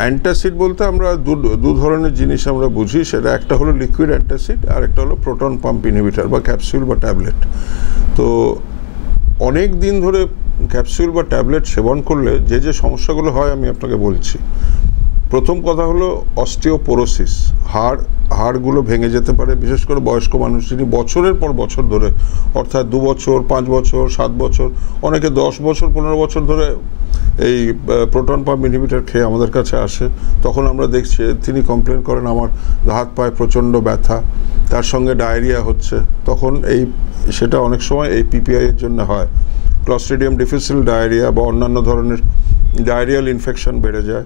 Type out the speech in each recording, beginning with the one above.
Antacid বলতে আমরা দু ধরনের জিনিস আমরা বুঝি, সেটা একটা হলো লিকুইড অ্যান্টাসিড আর একটা হলো প্রোটন পাম্প ইনহিবিটর বা ক্যাপসুল বা ট্যাবলেট। তো অনেক দিন ধরে ক্যাপসুল বা ট্যাবলেট সেবন করলে যে যে সমস্যাগুলো হয় আমি আপনাকে বলছি। প্রথম কথা হলো অস্টিওপোরোসিস, হাড়গুলো ভেঙে যেতে পারে, বিশেষ করে বয়স্ক মানুষ যিনি বছরের পর বছর ধরে, অর্থাৎ 2 বছর 5 বছর 7 বছর, অনেকে 10 বছর 15 বছর ধরে এই প্রোটন পাম্প ইনহিবিটর খেয়ে আমাদের কাছে আসে। তখন আমরা দেখছি তিনি কমপ্লেন করেন আমার হাত পায়ে প্রচণ্ড ব্যথা, তার সঙ্গে ডায়রিয়া হচ্ছে। তখন সেটা অনেক সময় এই পিপিআই এর জন্য হয়। ক্লস্ট্রিডিয়াম ডিফিসিল ডায়রিয়া বা অন্যান্য ধরনের ডায়রিয়াল ইনফেকশন বেড়ে যায়,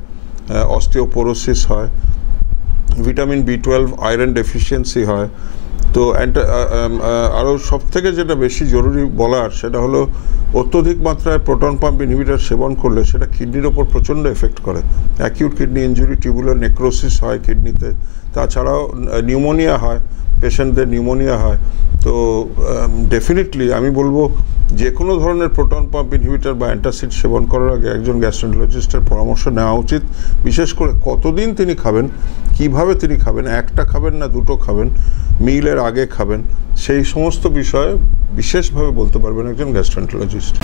অস্টিওপোরোসিস হয়, ভিটামিন B12 আয়রন ডেফিসিয়েন্সি হয়। তো আরও সবথেকে যেটা বেশি জরুরি বলার সেটা হলো অত্যধিক মাত্রায় প্রোটন পাম্প ইনহিবিটর সেবন করলে সেটা কিডনির ওপর প্রচণ্ড এফেক্ট করে। Acute kidney injury, tubular necrosis হয় কিডনিতে, তাছাড়াও নিউমোনিয়া হয়, পেশেন্টদের নিউমোনিয়া হয়। তো ডেফিনেটলি আমি বলবো যে কোনো ধরনের প্রোটন পাম্প ইনহিবিটর বা অ্যান্টাসিড সেবন করার আগে একজন গ্যাস্ট্রোএন্টারোলজিস্টের পরামর্শ নেওয়া উচিত। বিশেষ করে কতদিন তিনি খাবেন, কিভাবে তিনি খাবেন, একটা খাবেন না দুটো খাবেন, মিলের আগে খাবেন, সেই সমস্ত বিষয়ে বিশেষভাবে বলতে পারবেন একজন গ্যাস্ট্রোএন্টারোলজিস্ট।